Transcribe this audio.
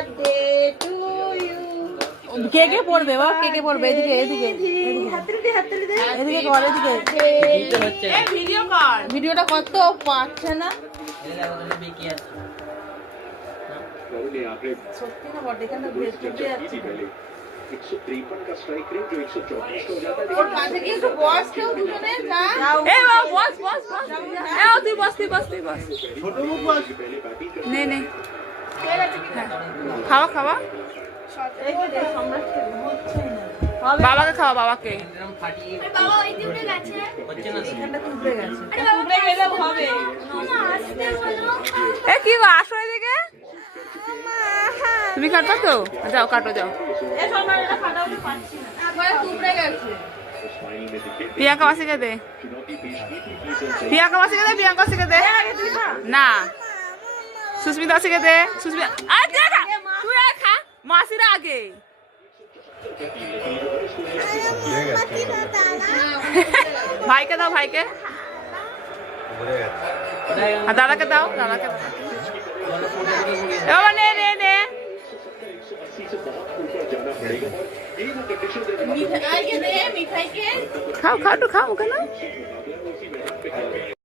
Birthday to you. কে কে পড়বে বাবা? কে কে পড়বে? এদিকে এদিকে এদিকে কর, এদিকে ভিডিও কর। ভিডিওটা কত পাচ্ছে না সত্যি না বটে। এখানে বেঁচে যাচ্ছে 153 का स्ट्राइक रेट जो 134 का हो जाता है। ওর কাছে কি একটু বস কেউ দুজনে যা। এ বাবা বস বস বস এ তুই বস তুই বস তুই বস ছোট মুখ বস पहले बैटिंग कर নে নে খাওয়া খাওয়া এই যে সম্রাটকে হচ্ছে না বাবাকে খাওয়া বাবাকে বাবা ওই দিকে গেছে। এখানটা তুলে গেছে। আরে বাবা তুলে গেলে হবে মামা আসতে বলো। এ কি গো আসো এদিকে তুমি কাটবা তো যাও কাটো যাও এই সম্রাটটা ফাটাও পাচ্ছি না একবারে তুলে গেছে स्माइल में दिखे প্রিয়াঙ্কা বাসিকে দে चुनौती पेश की थी प्लीज প্রিয়াঙ্কা বাসিকে দে প্রিয়াঙ্কা বাসিকে দে না সুস্মিতা বাসিকে দে সুস্মিতা আরে দেখা তুই আয় খা মাসিরা আগে ভাইকে দাও ভাইকে আর দাদাকে দাও দাদাকে দাও এ বাবা নে নে নে 180 से बहुत ऊपर जाना पड़ेगा यही वो कंडीशन है মিঠাই কে দে মিঠাই কে খাও খাও একটু খাও কেন मुकाबला उसी मैदान पे